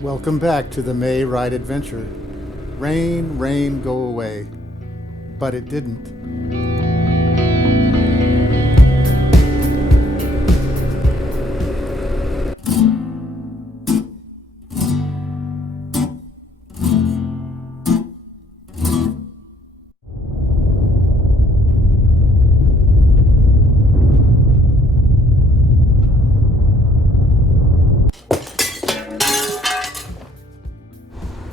Welcome back to the May Ride Adventure. Rain, rain, go away. But it didn't.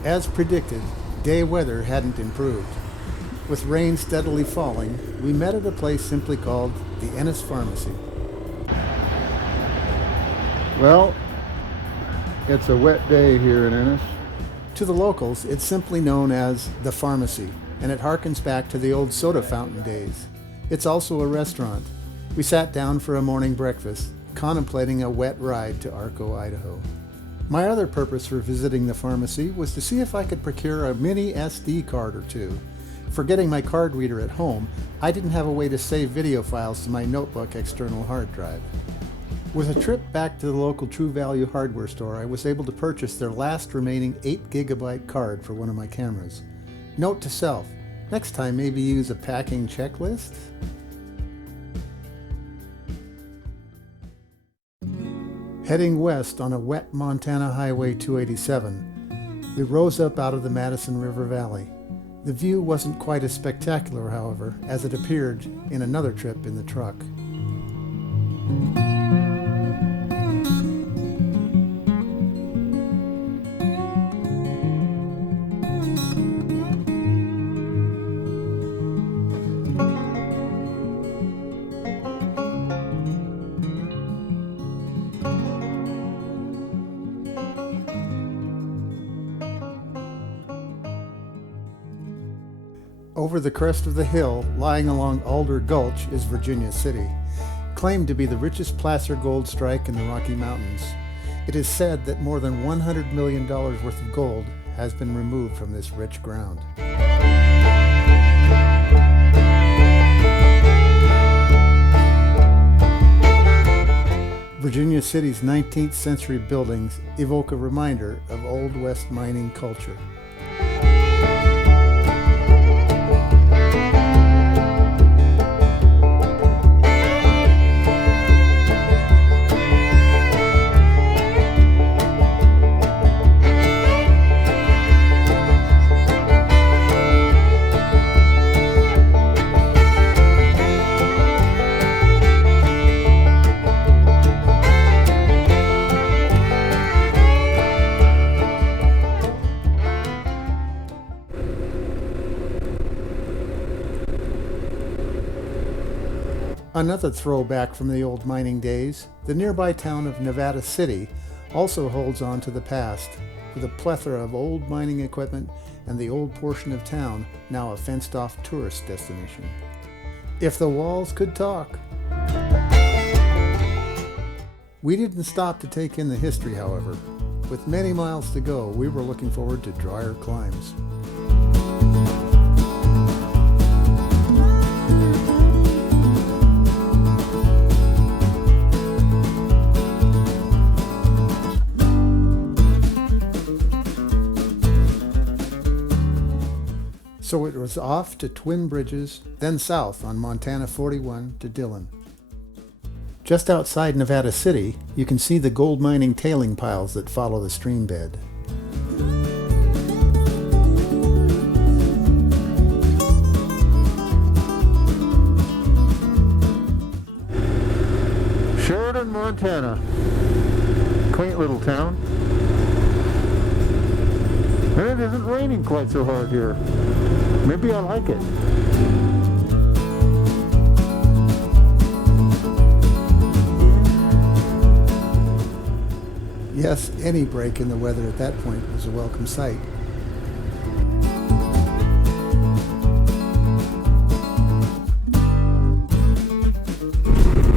As predicted, day weather hadn't improved. With rain steadily falling, we met at a place simply called the Ennis Pharmacy. Well, it's a wet day here in Ennis. To the locals, it's simply known as the Pharmacy, and it harkens back to the old soda fountain days. It's also a restaurant. We sat down for a morning breakfast, contemplating a wet ride to Arco, Idaho. My other purpose for visiting the pharmacy was to see if I could procure a mini SD card or two. Forgetting my card reader at home, I didn't have a way to save video files to my notebook external hard drive. With a trip back to the local True Value hardware store, I was able to purchase their last remaining 8GB card for one of my cameras. Note to self, next time maybe use a packing checklist? Heading west on a wet Montana Highway 287, we rose up out of the Madison River Valley. The view wasn't quite as spectacular, however, as it appeared in another trip in the truck. Over the crest of the hill, lying along Alder Gulch, is Virginia City, claimed to be the richest placer gold strike in the Rocky Mountains. It is said that more than $100 million worth of gold has been removed from this rich ground. Virginia City's 19th century buildings evoke a reminder of Old West mining culture. Another throwback from the old mining days, the nearby town of Nevada City also holds on to the past, with a plethora of old mining equipment and the old portion of town now a fenced-off tourist destination. If the walls could talk. We didn't stop to take in the history, however. With many miles to go, we were looking forward to drier climes. So it was off to Twin Bridges, then south on Montana 41 to Dillon. Just outside Nevada City, you can see the gold mining tailing piles that follow the stream bed. Sheridan, Montana. Quaint little town. And it isn't raining quite so hard here. Maybe I like it. Yes, any break in the weather at that point was a welcome sight.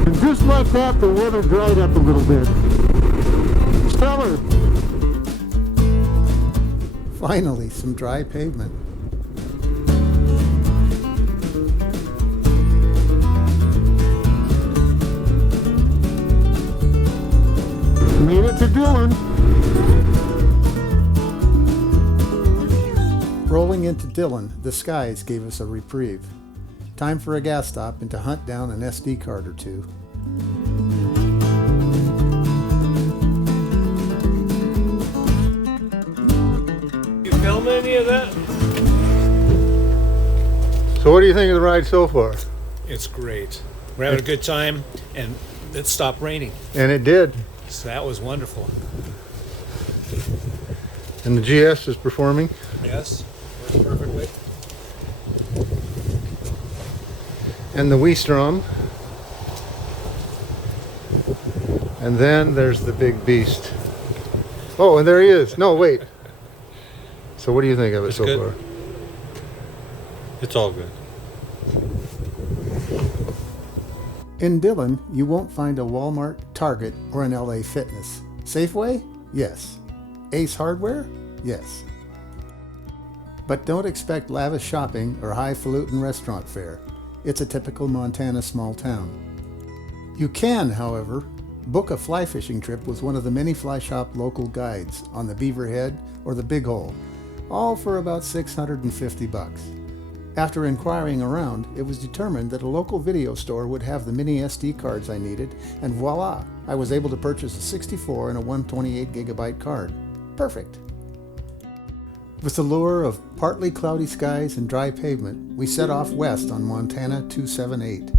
And just like that, the weather dried up a little bit. Stellar! Finally, some dry pavement. Made it to Dillon. Pulling into Dillon, the skies gave us a reprieve. Time for a gas stop and to hunt down an SD card or two. You film any of that? So what do you think of the ride so far? It's great. We're having a good time, and it stopped raining. And it did. So that was wonderful. And the GS is performing. Yes, works perfectly. And the Western. And then there's the big beast. Oh, and there he is. No, wait. So what do you think of it so far? It's all good. In Dillon, you won't find a Walmart, Target, or an LA Fitness. Safeway? Yes. Ace Hardware? Yes. But don't expect lavish shopping or highfalutin restaurant fare. It's a typical Montana small town. You can, however, book a fly fishing trip with one of the many fly shop local guides on the Beaverhead or the Big Hole, all for about $650. After inquiring around, it was determined that a local video store would have the mini SD cards I needed, and voila, I was able to purchase a 64 and a 128 gigabyte card. Perfect. With the lure of partly cloudy skies and dry pavement, we set off west on Montana 278.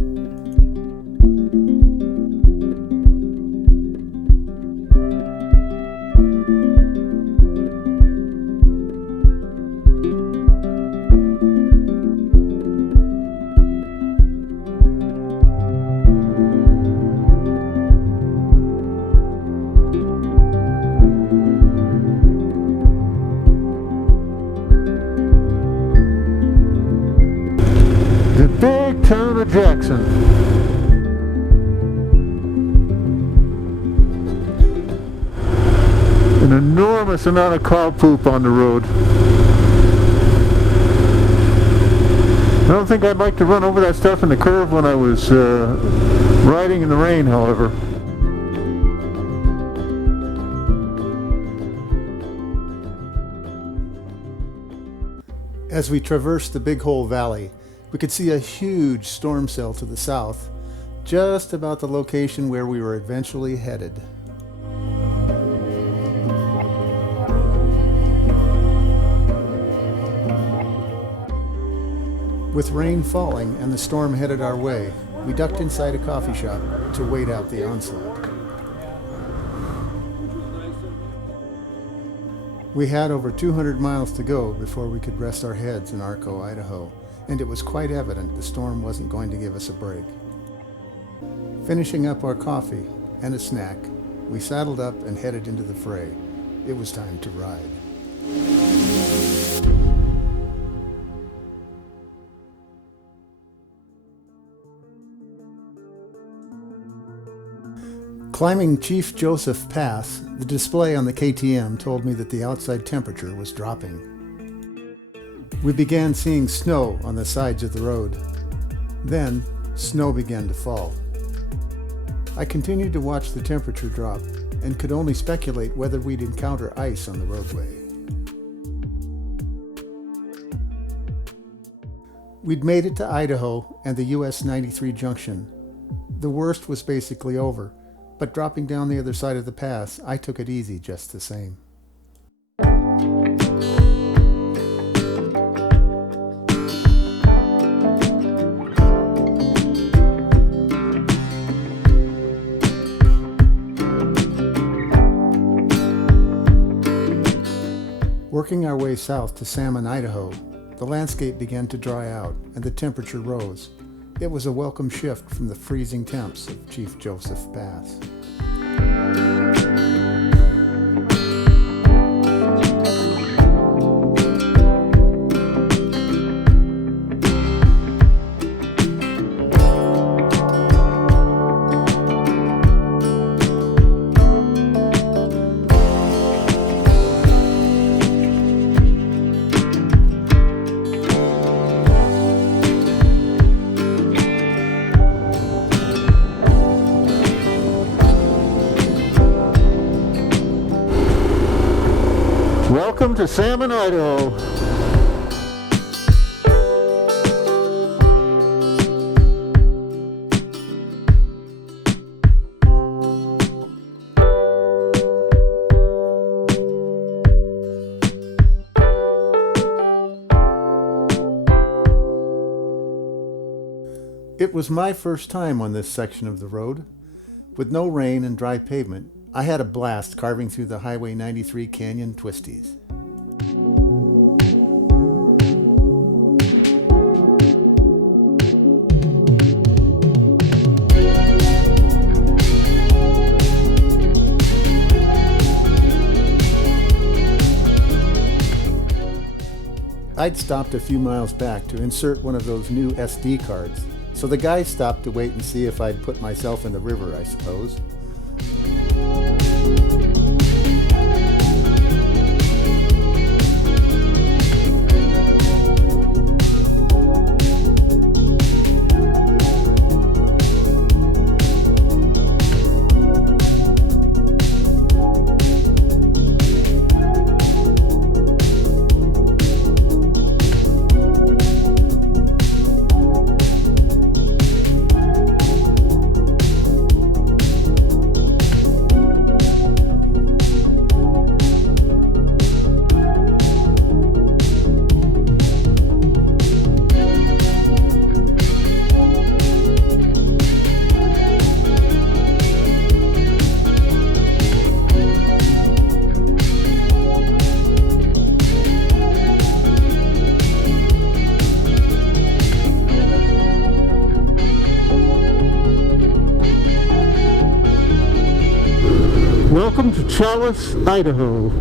The big town of Jackson. An enormous amount of cow poop on the road. I don't think I'd like to run over that stuff in the curve when I was riding in the rain, however. As we traversed the Big Hole Valley, we could see a huge storm cell to the south, just about the location where we were eventually headed. With rain falling and the storm headed our way, we ducked inside a coffee shop to wait out the onslaught. We had over 200 miles to go before we could rest our heads in Arco, Idaho, and it was quite evident the storm wasn't going to give us a break. Finishing up our coffee and a snack, we saddled up and headed into the fray. It was time to ride. Climbing Chief Joseph Pass, the display on the KTM told me that the outside temperature was dropping. We began seeing snow on the sides of the road. Then, snow began to fall. I continued to watch the temperature drop and could only speculate whether we'd encounter ice on the roadway. We'd made it to Idaho and the US 93 junction. The worst was basically over, but dropping down the other side of the pass, I took it easy just the same. Working our way south to Salmon, Idaho, the landscape began to dry out and the temperature rose. It was a welcome shift from the freezing temps of Chief Joseph Pass. Welcome to Salmon, Idaho. It was my first time on this section of the road. With no rain and dry pavement, I had a blast carving through the Highway 93 canyon twisties. I'd stopped a few miles back to insert one of those new SD cards, so the guy stopped to wait and see if I'd put myself in the river, I suppose. Welcome to Chalice, Idaho.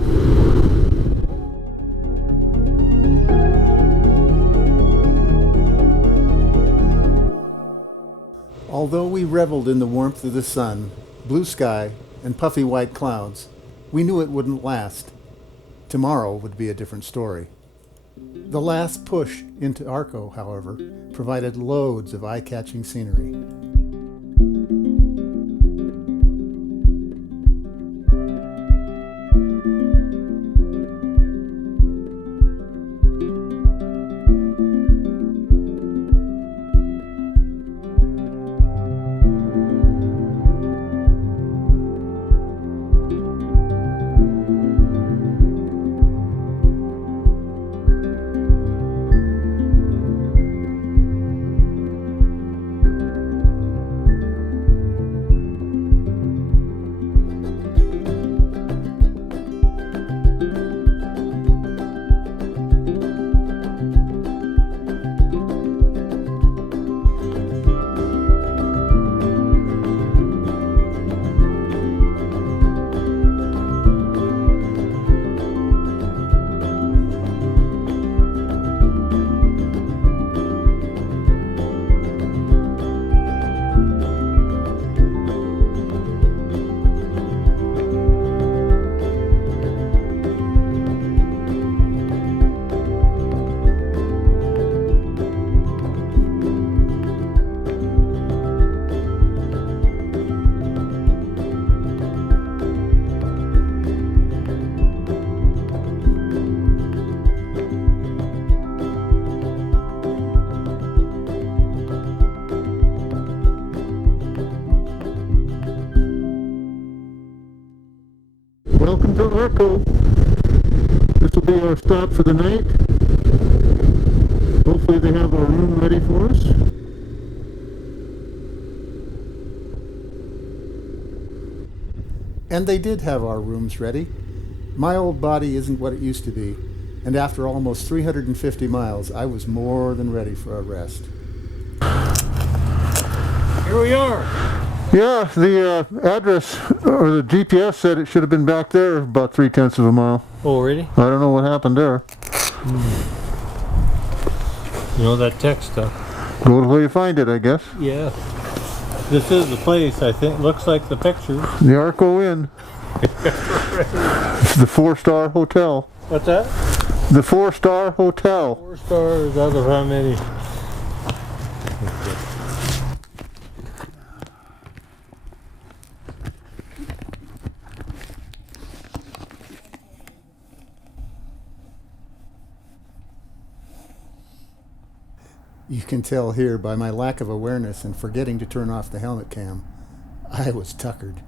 Although we reveled in the warmth of the sun, blue sky, and puffy white clouds, we knew it wouldn't last. Tomorrow would be a different story. The last push into Arco, however, provided loads of eye-catching scenery. Welcome to Arco. This will be our stop for the night. Hopefully they have our room ready for us. And they did have our rooms ready. My old body isn't what it used to be, and after almost 350 miles, I was more than ready for a rest. Here we are. Yeah, the address, or the GPS said it should have been back there about 3/10 of a mile. Oh, really? I don't know what happened there. You know that tech stuff? Go to where you find it, I guess. Yeah. This is the place, I think. Looks like the pictures. The Arco Inn. It's the 4-star hotel. What's that? The 4-star hotel. 4 stars out of how many? You can tell here by my lack of awareness and forgetting to turn off the helmet cam, I was tuckered.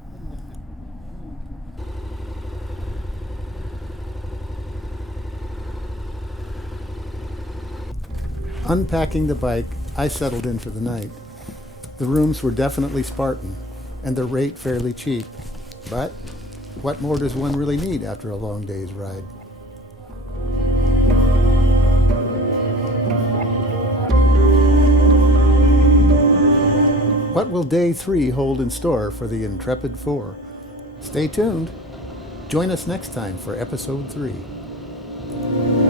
Unpacking the bike, I settled in for the night. The rooms were definitely Spartan, and the rate fairly cheap. But what more does one really need after a long day's ride? What will day 3 hold in store for the Intrepid 4? Stay tuned. Join us next time for episode 3.